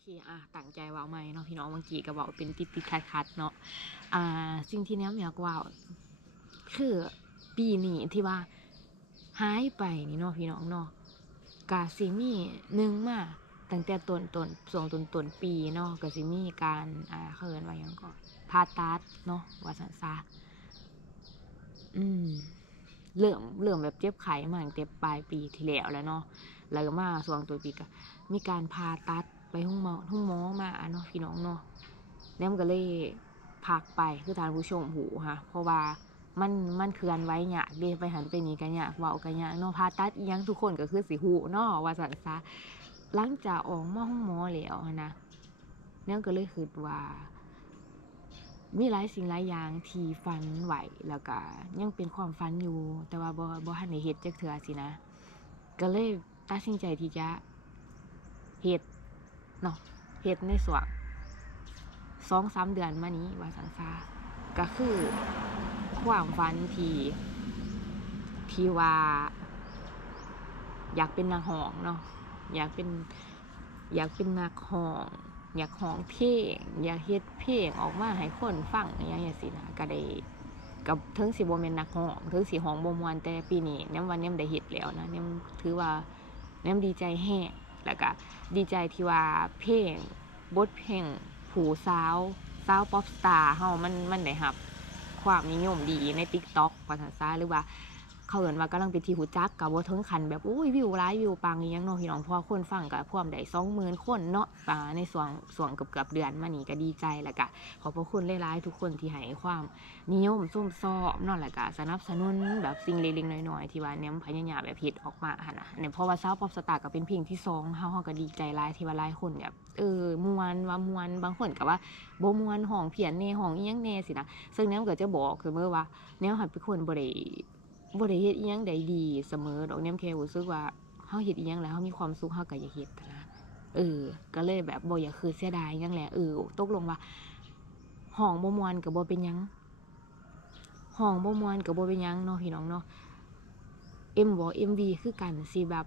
เคอะตั้งใจว่าใหมเนาะพี่น้องเมื่อกี้ก็บอกเป็นติดติดคัดคัดเนาะอ่าสิ่งที่แนมอยากว่าคือปีนี้ที่ว่าหายไปนี่เนาะพี่น้องเนาะกาซิมีหนึ่งมาตั้งแต่ต้นต้นส่วงต้นต้นปีเนาะกาซิมีการอ่าเขินว่าหยังก่อนผ่าตัดเนาะวาสันซาอืมเริ่มเริ่มแบบเจ็บไข้มาตั้งแต่ปลายปีที่แล้วแล้วเนาะแล้วก็มาส่วงตัวปีก็มีการผ่าตัด ไปห้องหมอห้องหมอมาเนาะพี่น้องเนาะแล้วมันก็เลยพักไปคือทานผู้ชมหูค่ะเพราะว่ามันมันเคลื่อนไหว้ยากเดไปหันไปนี่กันยากเว้ากันยากเนาะผ่าตัดยังทุกคนก็คือสิหูเนาะว่าซั่นซะหลังจากออกมาห้องหมอแล้วนะเนี่ยก็เลยคิดว่า มีหลายสิ่งหลายอย่างที่ฝันไหวแล้วก็ยังเป็นความฝันอยู่ แต่ว่าบ่บ่ทันได้เฮ็ดจักเทื่อสินะ ก็เลยตัดสินใจที่จะเฮ็ด เนาะเฮ็ดในส่วนสองสามเดือนมานี้ว่าสันซาก็คือความฝันที่ที่ว่า อยากเป็นนักหองเนาะอยากเป็นอยากเป็นนักหอง อยากหองเพลงอยากเฮ็ดเพลงออกมาให้คนฟังอย่างอย่างซี้นะก็ได้กับถึงสิบ่แม่นนักหองถึงสิหองบ่มวนแต่ปีนี้แนมว่าแนมได้เฮ็ดแล้วนะแนมถือว่าแนมดีใจแฮง แล้วก็ดีใจที่ว่าเพลงบทเพลงผู้สาวสาวป๊อปสตาร์เฮามันมันได้รับความนิยมดีใน TikTok ว่าซั่นซะหรือว่า เขาเอินว่ากำลังเป็นที่รู้จักก็บ่ถึงขั้นแบบอุ้ยวิวหลายวิวปังอีหยังเนาะพี่น้องเพราะว่าคนฟังก็พร้อมได้20,000คนเนาะในส่วนส่วนเกือบๆเดือนมานี้ก็ดีใจแล้วก็ขอบพระคุณหลายๆทุกคนที่ให้ความนิยมส้มซอบเนาะแล้วก็สนับสนุนแบบสิ่งเล็กๆน้อยๆที่ว่าแนมพยายามแบบเฮ็ดออกมาหันนะเนี่ยเพราะว่าสาปอปสตาร์ก็เป็นเพลงที่สองเฮาเฮาก็ดีใจหลายที่ว่าหลายคนแบบเออมวนว่ามวนบางคนก็ว่าโบมวนห้องเพียนแน่ห้องอียงแน่สินะซึ่งแนมก็จะบอกเสมอว่าแนวหัดเป็นคนบ่ได้ บ่ได้เฮ็ดอีหยังใดดีเสมอดอกแนมแค่รู้สึกว่าเฮาเฮ็ดอีหยังแล้วเฮามีความสุขเฮาก็อยากเฮ็ดนะเออ ก็เลยแบบบ่อยากคือเสียดายหยังแหละเออตกลงว่าห้องบ่มวนก็บ่เป็นหยังห้องบ่มวนก็บ่เป็นหยังเนาะพี่น้องเนาะ M บ่ MV คือกันสิแบบ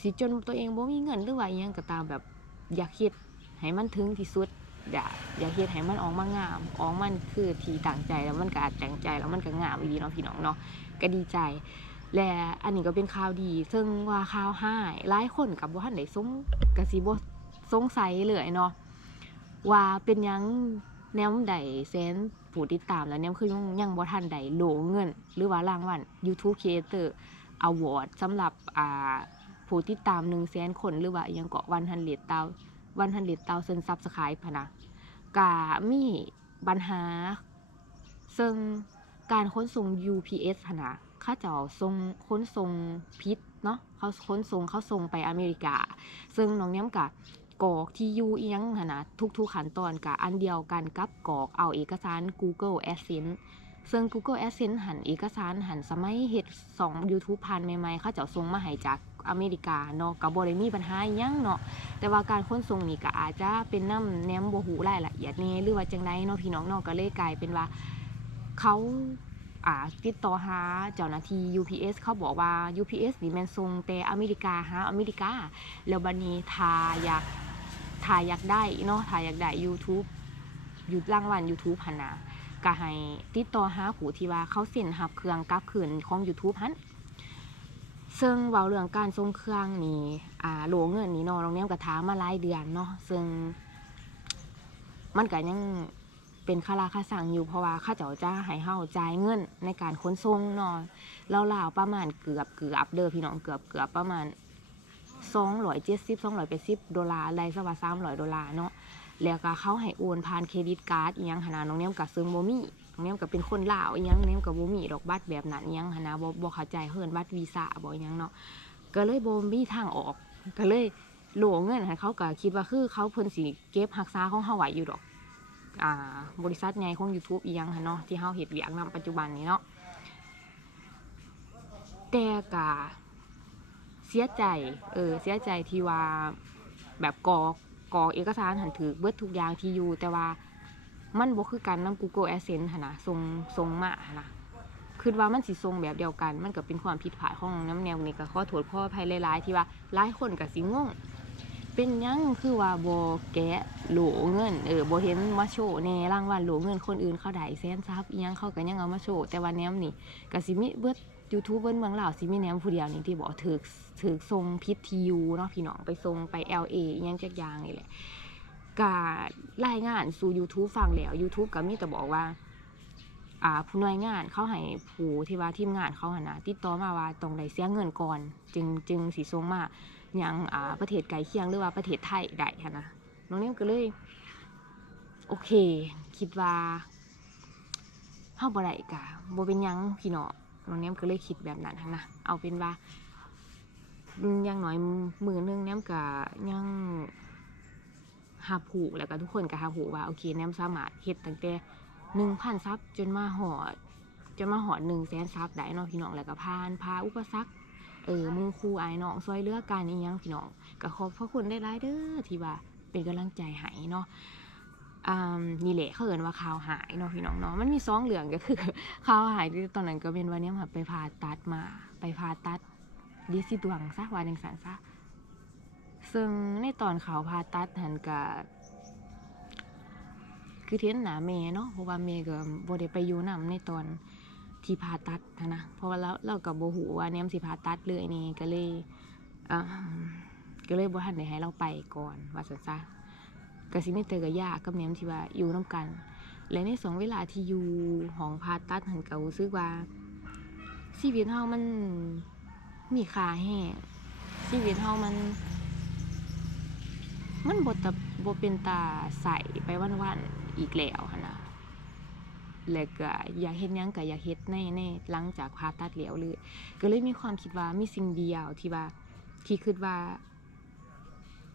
สิจนตัวเองบ่มีเงินหรือว่าอิหยังก็ตามแบบอยากเฮ็ดให้มันถึงที่สุดอยากอยากเฮ็ดให้มันออกมางามออกมันคือที่ตั้งใจแล้วมันก็อาจตั้งใจแล้วมันก็งามอีเนาะพี่น้องเนาะ ก็ดีใจ และอันนี้ก็เป็นข่าวดี ซึ่งว่าข่าวห้ายหลายคนกับบ่ทันได้สงก็สิบ่สงสัยเลยเนาะว่าเป็นยังแนมใดแสนผู้ติดตามแล้วแนมคือยังยังบ่ทันได้โหลเงิน หรือว่ารางวัล YouTube Creator Award สำหรับอ่าผู้ติดตาม1 0 0 0 0 0คนหรือว่ายังเกาะวันฮันเลดเตาวันฮันเลดเตาเซนซับสไครป์พนะกะมีปัญหาซึ่ง การขนส่ง UPS นะเขาเจ้าส่งขนส่งผิดเนาะเขาขนส่งเขาส่งไปอเมริกา ซึ่งน้องเนี้ยมกะกรอกที่ยูอียังนะทุกๆขั้นตอนกะอันเดียวกันกับกรอกเอาเอกสาร Google Adsense ซึ่ง Google Adsense หันเอกสารหันสมัยเฮ็ดสอง YouTube ผ่านใหม่ๆเขาเจ้าส่งมาให้จากอเมริกาเนาะก็บ่ได้มีปัญหายังเนาะแต่ว่าการขนส่งนี่ก็อาจจะเป็นน้ำแนมบ่ฮู้รายละเอียดแน่หรือว่าจังไดเนาะพี่น้องเนาะก็เลยกลายเป็นว่า เขาติดต่อหาเจ้าหน้าที่ UPS เขาบอกว่า UPS นี่แมนส่งแต่อเมริกาหาอเมริกา แล้วบัดนี้ถ้าอยากถ้าอยากได้เนาะถ้าอยากได้ YouTube ยู่รางวัล YouTube หันนะก็ให้ติดต่อหาผู้ที่ว่าเขาเซ็นรับเครื่องกับคืนของ YouTube หันซึ่งเว้าเรื่องการส่งเครื่องนี่อ่าโหลเงินนี่เนาะโรงแรมก็ถามาหลายเดือนเนาะซึ่งมันก็ยัง เป็นคาราคาสั่งอยู่เพราะว่าข้าเจ้าจะให้เฮาจ่ายเงินในการขนส่งเนาะราวๆประมาณเกือบเกือบเด้อพี่น้องเกือบเกือบประมาณ270 280ดสิบสองร้อยแปดสิบดอลลาร์ได้ซะว่า300ดอลลาร์เนาะแล้วก็เขาให้โอนผ่านเครดิตการ์ดอีหยังหนนะน้องเนียมก็ซึ่งบ่มีน้องเนียมก็เป็นคนลาวอีหยังเนียมก็บ่มีดอกบัตรแบบนั้นอีหยังหนนะบ่บ่เข้าใจเฮิ้นบัตรวีซ่าบอีหยังเนาะก็เลยบ่มีทางออกก็เลยโหลเงินให้เขาก็คิดว่าคือเขาเพิ่นสิเก็บรักษาของเฮาไว้อยู่ดอก อ่าบริษัทใหญ่ของ YouTube อีหยังหั้นเนาะที่เฮาเฮ็ดเวียกนำปัจจุบันนี้เนาะแต่ก็เสียใจเออเสียใจที่ว่าแบบกรอกกรอกเอกสารหันถือเบิดทุกอย่างที่อยู่ แต่ว่ามันบ่คือกันนำ Google Adsense หั่นนะส่งส่งมาหั่นนะคิดว่ามันสิส่งแบบเดียวกัน มันก็เป็นความผิดพลาดของน้ำแนวนี้ก็ขอโทษขออภัยหลายๆ ที่ว่าหลายคนก็สิงง เป็นยังคือว่าบ่แกะโหลเงินเออบ่เห็นมาโชว์แน่รางวัลโหลเงินคนอื่นเขาได้แสนทรัพย์ยังเขาก็ยังเอามาโชว์แต่ว่าแนมนี่ก็สิมีเบิด YouTube เบิ้นเมืองลาวสิมีแนมผู้เดียวนี่ที่บอกถึกถึกทรงพิษทียูเนาะพี่น้องไปทรงไป LA อียังจักยางนี่แหละก็รายงานสู่ YouTube ฟังแล้ว YouTube ก็มีแต่บอกว่า อ่าผู้หน่วยงานเขาให้ผู้ที่ว่าทีมงานเขาหันนะติดต่อมาว่าต้องได้เสียเงินก่อน จึงจึงสิส่งมา ยังอ่าประเทศไกลเคียงหรือว่าประเทศไทยได้หั่นนะน้องนิ่มก็เลยโอเค คิดว่าเฮาบ่ได้กะบ่เป็นยังพี่น้องน้องนิ่มก็เลยคิดแบบนั้นหั่นนะเอาเป็นว่าย่างน้อยมือนึงแนมก็ยังหาผูกแล้วก็ทุกคนก็หาผูกว่าโอเคแนมสามารถเฮ็ดตั้งแต่หนึ่งพันซับจนมาหอดจนมาหอดหนึ่งแสนซับได้เนาะพี่น้องแล้วก็ผ่านพาอุปสรรค เออมือครูอายน้องซอยเลือกการอีหยังพี่น้องก็ขอบพระคุณได้หลายเด้อที่ว่าเป็นกำลังใจให้เนาะอ่านี่แหละเขาเอินว่าข่าวหายเนาะพี่น้องเนาะมันมีสองเรื่องก็คือข่าวหายที่ตอนนั้นก็เป็นวันนี้ค่ะไปผ่าตัดมา ไปผ่าตัดดิสิดวงซะว่าจังสันซะซึ่งในตอนข่าวผ่าตัดหันกับคือเทียนหนาเมเนาะเพราะว่าเมก็บ่ได้ไปอยู่นํในตอน ที่ผ่าตัดนะเพราะว่าเราเราก็บ่ฮู้ว่าแนมสิผ่าตัดเลยนี่ก็เลยก็เลยบ่ทันได้ให้เราไปก่อนว่าซั่นซะก็สิมีแต่กับยากับแนมที่ว่าอยู่นํกัน และในสองเวลาที่อยู่ห้องผ่าตัดหันก็รู้สึกว่าชีวิตเฮามันมีค่าแฮงชีวิตเฮามัน มันบตะบเป็นตาใสไปวันๆอีกแล้วนะ แล้วก็อยากเฮ็ดหยังก็อยากเฮ็ดในในหลังจากผ่าตัดแล้วเลย ก็เลยมีความคิดว่ามีสิ่งเดียวที่ว่าที่คิดว่า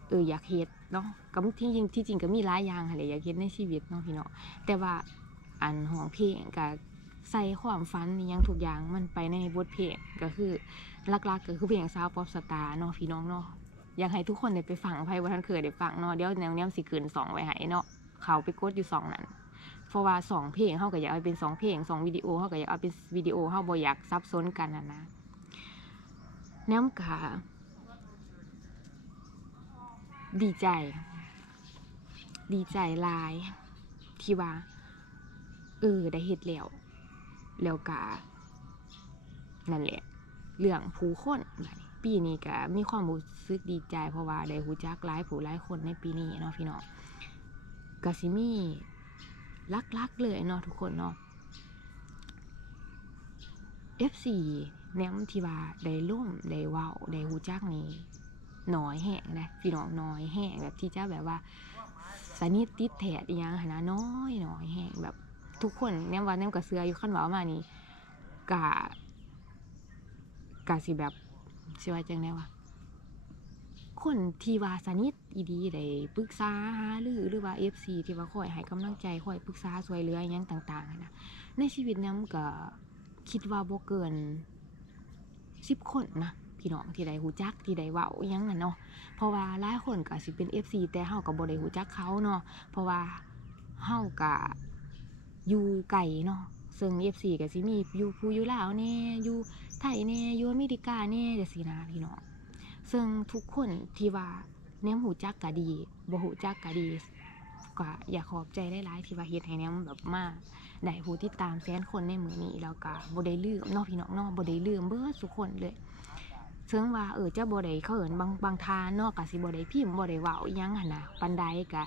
เอออยากเฮ็ดเนาะก็ที่จริงที่จริงก็มีหลายอย่างหั่นแหละอยากเฮ็ดในชีวิตเนาะพี่เนาะแต่ว่าอันของเพลงก็ใส่ความฝันยังทุกอย่างมันไปในบทเพลงก็คือลักๆก็คือเพลงซาวป๊อปสตาร์เนาะพี่น้องเนาะอยากให้ทุกคนได้ไปฟังไพ่ว่าท่านเคยได้ฟังเนาะเดี๋ยวแนวเนี้ยสิขืนสองไว้ให้เนาะเขาไปกดอยู่สองนั้น ราะว่าสองเพลงเขาก็อยากเอาเป็นสองเพลงสองวิดีโอเขาก็อยากเอาเป็นวิดีโอเขาบ่อยากซับซ้อนกันนะนะแนมกะดีใจ ดีใจลาย ที่ว่าเออได้เฮ็ดแล้วแล้วกะนั่นแหละ เรื่องผู้คนปีนี้ก็มีความรู้สึกดีใจเพราะว่าได้รู้จักหลายผู้หลายคนในปีนี้เนาะพี่น้องก็สิมี ลักๆเลยเนาะทุกคนเนาะ F4 แนมที่ว่าได้ล่มได้เว้าได้รู้จักนี่น้อยแห้งนะพี่น้องน้อยแห้งแบบที่จะแบบว่าสนิทติดแถดอีหยังหนะน้อยน้อยแห้งแบบทุกคนแนมว่าแนมก็เสืออยู่คันว้ามานี่กะกาสิแบบสิว่าจังไดวะ คนที่ว่าสนิทอีดีได้ปรึกษาหารือหรือว่า FC ที่ว่าคอยให้กำลังใจคอยปรึกษาช่วยเหลืออหยังต่างๆนะในชีวิตนั้นก็คิดว่าบ่เกิน10คนนะพี่น้องที่ได้ฮู้จักที่ได้เว้าอิหยังน่ะเนาะเพราะว่าหลายคนก็สิเป็น FC แต่เฮาก็บ่ได้ฮู้จักเขาเนาะเพราะว่าเฮาก็อยู่ไกลเนาะซึ่ง FC ก็สิมีอยู่ผู้อยู่ลาวแน่อยู่ไทยแน่อยู่อเมริกาแน่จังซี่นะพี่น้อง ซึ่งทุกคนที่ว่าแนมหูจักกะดีบ่หูจักกะดีก็อยากขอบใจได้หลายที่ว่าเฮ็ดให้แนมแบบมาได้ผู้ติดตามแสนคนในมือนี้แล้วก็บ่ได้ลืมนอกพี่น้องนอกบ่ได้ลืมเบิดทุกคนเลยถึงว่าเออเจ้าบ่ได้เขาเอินบางบางทานเนาะก็สิบ่ได้พิมพ์บ่ได้เว้าอีหยังหั่นน่ะปานใดกะ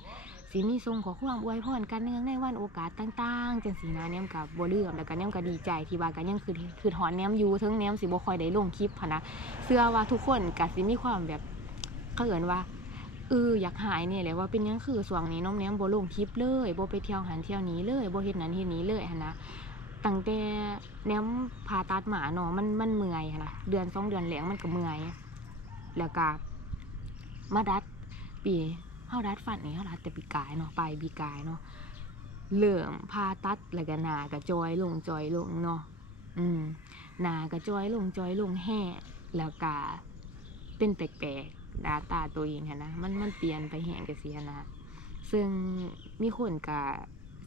สิมีส่งขอความอวยพรกันเนื่องในวันโอกาสต่างๆจังซี่นะแนมก็บ่ลืมแล้วก็แนมก็ดีใจที่ว่าก็ยังคือคือฮอดแนมอยู่ถึงแนมสิบ่ค่อยได้ลงคลิปหันะเชื่อว่าทุกคนก็สิมีความแบบเขาเอิ้นว่าเอออยากหายเนี่ยแหละว่าเป็นยังคือช่วงนี้น้องแนมบ่ลงคลิปเลยบ่ไปเที่ยวหันเที่ยวนี้เลยบ่เฮ็ดนั้นเฮ็ดนี้เลยนะตั้งแต่แนมผ่าตัดหมาเนาะมันมันเมื่อยนนะเดือนสองเดือนแหลงมันก็เมื่อยแล้วก็มาดัดปี เฮาดัดฟันนี่เฮาดัดแต่ปีกายเนาะปลายปีกายเนาะเริ่มผ่าตัดแล้วก็หน้ากระจอยลงจอยลงเนาะอืมหน้ากระจอยลงจอยลงแห้แล้วก็เป็นแปลกๆดาตาตัวเองนะมันมันเปลี่ยนไปแห้งจังซี่หันะซึ่งมีคนกา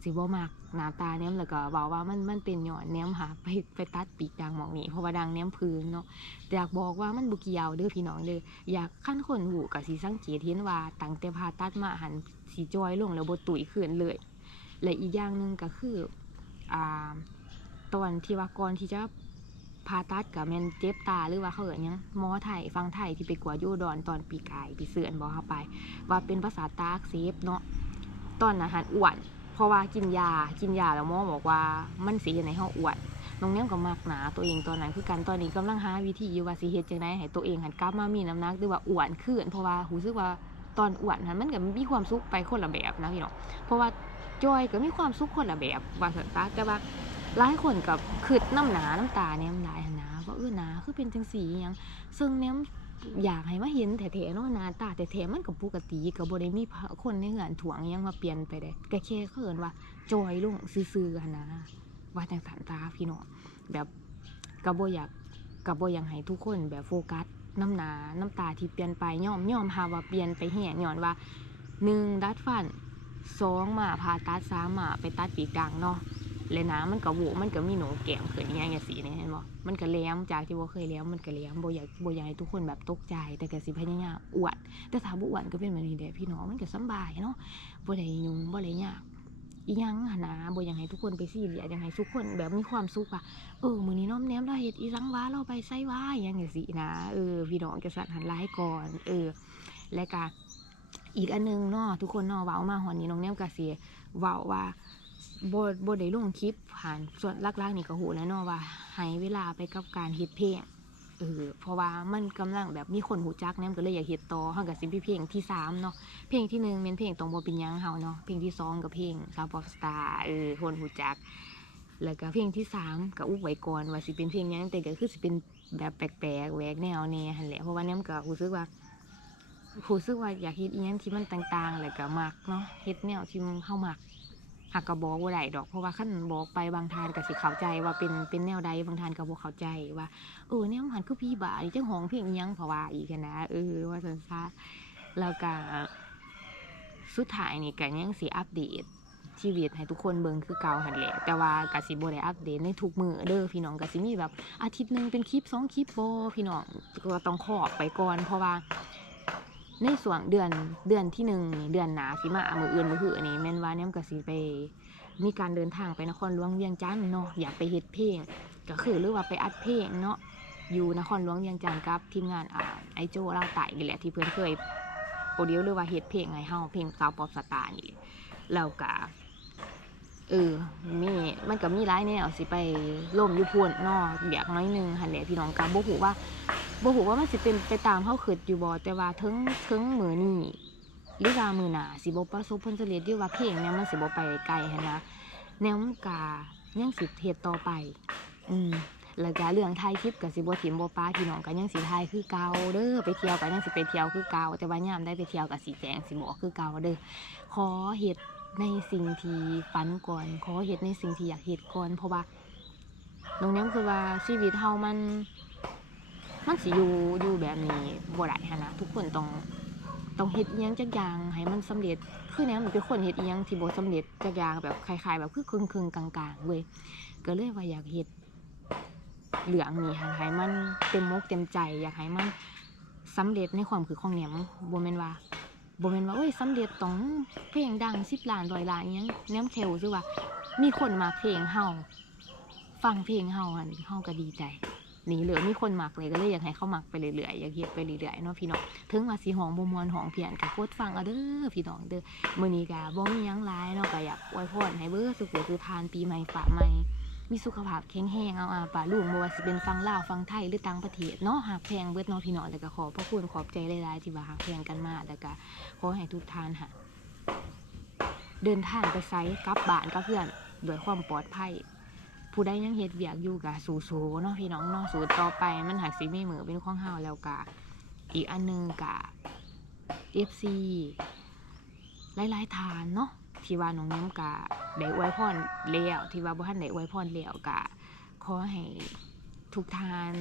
สิบ่มักหน้าตาแนมแล้วก็เว้าว่ามันมันเป็นหย้อนแนมหาไปไปตัดปีกดังหมองนี้เพราะว่าดังแนมพื้นเนาะอยากบอกว่ามันบ่เกี่ยวเด้อพี่น้องเด้ออยากคันคนหูก็สิสังเกตเห็นว่าตั้งแต่ผ่าตัดมาหันสิจอยลงแล้วบตุยขึ้นเลย และอีกอย่างหนึ่งก็คืออ่าตอนที่ว่าก่อนที่จะผ่าตัดกับแมนเจ็บตาหรือว่าเขาเอิ้นหยังหมอไทยฟังไทยที่ไปกวดยูดอนตอนปีกายปีเสือนบ่เข้าไป ว่าเป็นภาษาตากเสบเนาะตอนอาหารอ้วน เพราะว่ากินยากินยาแล้วหมอบอกว่ามันสิเฮ็ดให้เฮาอ้วนน้องแนมก็มักหนาตัวเองตอนนั้นคือกันตอนนี้กำลังหาวิธีอยู่ว่าสิเฮ็ดจังไดให้ตัวเองหันกลับมามีน้ำหนักหรือว่าอ้วนขึ้นเพราะว่ารู้สึกว่าตอนอ้วนหันมันก็มีความสุขไปคนละแบบนะพี่น้องเพราะว่าจอยก็มีความสุขคนละแบบว่าซั่นซะแต่ว่าหลายคนก็คิดน้ำหนาน้ำตาแนมหลายหันนะว่าเออหนาคือเป็นจังซี่อิหยังซึ่งแนม อยากให้มาเห็นแท้ๆเนาะหน้าตาแท้ๆมันก็ปกติก็บ่ได้มีคนในเหือนถ่วงยังมาเปลี่ยนไปได้ก็แค่เขินว่าจอยลงซื่อๆหันนะว่าจังสันตาพี่น้องแบบก็บ่อยากก็บ่อยากให้ทุกคนแบบโฟกัสน้ำหนาน้ำตาที่เปลี่ยนไปย่อมย่อมหาว่าเปลี่ยนไปแห้งย้อนว่าหนึ่งดัดฟันสองมาผ่าตัดสามมาไปตัดปีกดังเนาะ เลยนะมันก็โวมันก็มีหนูแก้มขึ้นอย่างเงี้ยสีเนี่ยเห็นบ่มันก็แหล้ยมจากที่บ่เคยแหล้ยมมันก็แหล้ยมบ่อยากบ่อยากให้ทุกคนแบบตกใจแต่ก็สิพยายามอวดแต่ถ้าบ่อวดก็เป็นแบบนี้แหละพี่น้องมันก็สบายเนาะบ่ได้ยุ่งบ่ได้ยากอีหยังหนนะบ่อยากให้ทุกคนไปซีเรียสอยากให้ทุกคนแบบมีความสุขว่าเออมื้อนี้น้อมแนมเราเฮ็ดอีหลังว้าเราไปไสว้าอหยังจังซี่นะเออพี่น้องก็สั่นหันหลายก่อน เออ และก็อีกอันหนึงเนาะทุกคนเนาะเว้ามาฮอดนี้น้องแนมก็สิเว้าว่า บทบทได้ลงคลิปผ่านส่วนลักๆนี่ก็หูแล้วเนาะว่าให้เวลาไปกับการเฮ็ดเพลงเออเพราะว่ามันกำลังแบบมีคนหูจักแนมก็เลยอยากเฮ็ดต่อเฮาก็สิมีเพลงที่สามเนาะเพลงที่หนึ่งเป็นเพลงตรงบ่เป็นยังเฮาเนาะเพลงที่สองก็เพลงซาวปอปสตาร์เออคนหูจัก แล้วก็เพลงที่สามก็อุบไว้ก่อนว่าสิเป็นเพลงยังแต่ก็คือสิเป็นแบบแปลกๆแหวกแนวแน่หั่นแหละเพราะว่าแนมก็รู้สึกว่ารู้สึกว่าอยากเฮ็ดอีหยังที่มันต่างๆแล้วก็มักเนาะเฮ็ดแนวที่เฮามัก หักกระบอกว่าได้ดอก เพราะว่าขั้นบอกไปบางทานก็สิเข้าใจว่าเป็นเป็นแนวใดบางทานก็บ่เข้าใจว่าเออเนี่ยมันคือพี่บ่าจังห้องเพลงยังเพราะว่าอีกนะเออว่าซั่นซะแล้วก็สุดท้ายนี่ก็ยังสิอัปเดตชีวิตให้ทุกคนเบิ่งคือเก่าหันแหละแต่ว่ากสิบ่ได้อัปเดตในทุกมือเด้อพี่น้องกสิมีแบบอาทิตย์หนึงเป็นคลิปสองคลิปบ่พี่น้องก็ต้องขอบไปก่อนเพราะว่า ในส่วนเดือนเดือนที่หนึ่งเดือนหนาสิมามืออื่นมือหือนี่แม่นว่าเนี่ยก็สิไป มีการเดินทางไปนครหลวงเวียงจันทน์เนาะอยากไปเฮ็ดเพลงก็คือหรือว่าไปอัดเพลงเนาะอยู่นครหลวงเวียงจันทน์กับทีมงานอ่าไอโจเล่าไต่นี่แหละที่เพื่อนเคยโปรดิวหรือว่าเฮ็ดเพลงไงเฮาเพลงสาวปอบสตาร์นี่แหละแล้วก็ เออมีมันก็มีหลายแนวสิไปล่มยู่พุ่นเนาะอยากน้อยนึงหันแหละพี่น้องก็บ่ฮู้ว่าบ่ฮู้ว่ามันสิเป็นไปตามเฮาคิดอยู่บ่แต่ว่าถึงถึงมือนี้หรือว่ามือหนาสิบ่ประสบผลสำเร็จหรือว่าเพลงเนี่ยมันสิบ่ไปไกลหันนะแนวมันก็ยังสิเฮ็ดต่อไป อืมแล้วก็เรื่องถ่ายคลิปก็สิบถิ่มบ่ปาพี่น้องก็ยังสิถ่ายคือเก่าเด้อไปเที่ยวก็ยังสิไปเที่ยวคือเก่าแต่ว่ายามได้ไปเที่ยวก็สิแจงสิบอกคือเก่าเด้อขอเฮ็ด ในสิ่งที่ฝันก่อน ขอเฮ็ดในสิ่งที่อยากเฮ็ดก่อน เพราะว่าน้องแนมคือว่าชีวิตเฮามัน มันสิอยู่อยู่แบบนี้บ่ได้หันนะทุกคนต้องต้องเฮ็ดอิหยังจักอย่างให้มันสำเร็จ คือแนวมันเป็นคนเฮ็ดอิหยังที่บ่สำเร็จจักอย่างแบบคล้ายๆ แบบคือครึ่งๆกลางๆเว้ยก็เลยว่าอยากเฮ็ดเหลืองนี่หันให้มันเต็มมกเต็มใจ อยากให้มันสำเร็จในความคือของแหนมบ่แม่นว่า บ่แม่นว่าเอ้ยสำเร็จต้องเพลงดัง10ล้าน100ล้านอิหยังแหนมแค่รู้สึกว่า มีคนมาเพลงเฮาฟังเพลงเฮาอันเฮาก็ดีใจนี่เหลือมีคนมักเลยก็เลยอยากให้เขามักไปเรื่อยๆอยากเฮ็ดไปเรื่อยๆเนาะพี่น้องถึงว่าสิห้องบมวนหองเพียนก็กดฟังเอาเด้อพี่น้องเด้อมื้อนี้ก็บ่มีหยังหลายเนาะก็อยากอวยพรให้เบิดสุขคือทานปีใหม่ฝากใหม่ มีสุขภาพแข็งแรงเอาอ่าป่าลุงบ่ว่าสิเป็นฟังลาวฟังไทยหรือต่างประเทศเนาะหักแพงเบิดเนาะพี่น้องแล้วก็ขอพระคุณขอบใจหลายๆที่ว่าหักแพงกันมาแล้วก็ขอให้ทุกท่านค่ะ เดินทางไปไสกลับบ้านกับเพื่อนด้วยความปลอดภัย ผู้ใดยังเฮ็ดเวียกอยู่กะสู้ๆเนาะพี่น้องเนาะสู้ต่อไปมันหักสิมีมือเป็นข้องเฮาแล้วกะอีกอันหนึงกะ FC หลายๆทานเนาะ ที่ว่าน้องแนมกะได้อวยพรแล้วที่ว่าบ่ทันได้อวยพรแล้วกะขอให้ทุกทาน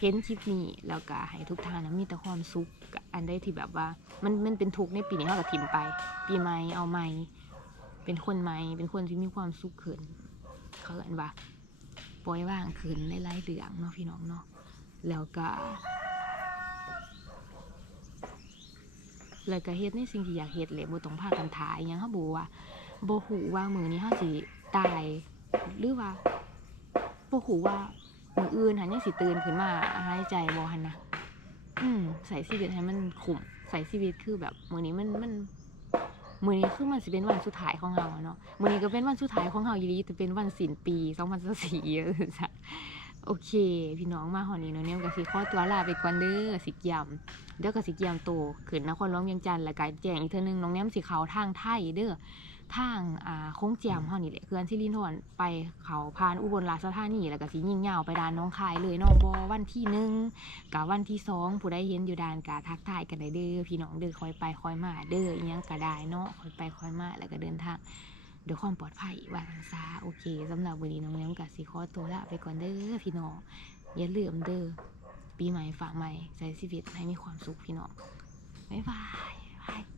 เห็นคลิปนี้แล้วก็ให้ทุกทานนะมีแต่ความสุขอันใดที่แบบว่ามันมันเป็นทุกข์ในปีนี้เฮาก็ทิมไป ปีใหม่เอาใหม่เป็นคนใหม่เป็นคนที่มีความสุขขึ้นเขาเอินว่าปล่อยวางขึ้นหลายๆเรื่องเนาะพี่น้องเนาะแล้วก็ แล้วก็เฮ็ดในสิ่งที่อยากเฮ็ดแหละบ่ต้องพากันถ่ายอิหยังเฮาบ่ว่าบ่ฮู้ว่ามื้อนี้เฮาสิตายหรือว่าบ่ฮู้ว่ามื้ออื่นหันยังสิตื่นขึ้นมาหายใจบ่หั่นนะอืมใส่ชีวิตให้มันคุ้มใส่ชีวิตคือแบบมื้อนี้มันมันมื้อนี้คือมันสิเป็นวันสุดท้ายของเราเนาะมื้อนี้ก็เป็นวันสุดท้ายของเราอีหลีแต่เป็นวันสิ้นปี2024เออจ้ะ โอเค พี่น้องมาฮอนี้เนาะเนี่ยก็สิข้อตัวลาไปก่อนเด้อสิเกียมเดี๋ยวก็สิเกียมโตขึ้นนครหลวงเวียงจันทน์แล้วก็แจงอีกเทื่อนึงน้องแนมสิเขาทางไทยเด้อทางอ่าโค้งเจียมเฮานี่แหละเขื่อนสิรินธรไปเขาผ่านอุบลราชธานีแล้วก็สิยิ่งยาวไปดานน้องคายเลยน้องบ่วันที่หนึ่งกับวันที่สองผู้ใดเห็นอยู่ดานก็ทักทายกันได้เด้อพี่น้องเด้อคอยไปคอยมาเด้ออีหยังก็ได้เนาะคอยไปคอยมาแล้วก็เดินทาง ด้วยความปลอดภัยว่าซั่นซาโอเคสำหรับวันนี้น้องแนมก็สิขอตัวละไปก่อนเด้อพี่น้องอย่าลืมเด้อปีใหม่ฝากใหม่ใส่ชีวิตให้มีความสุขพี่น้องบ๊ายบาย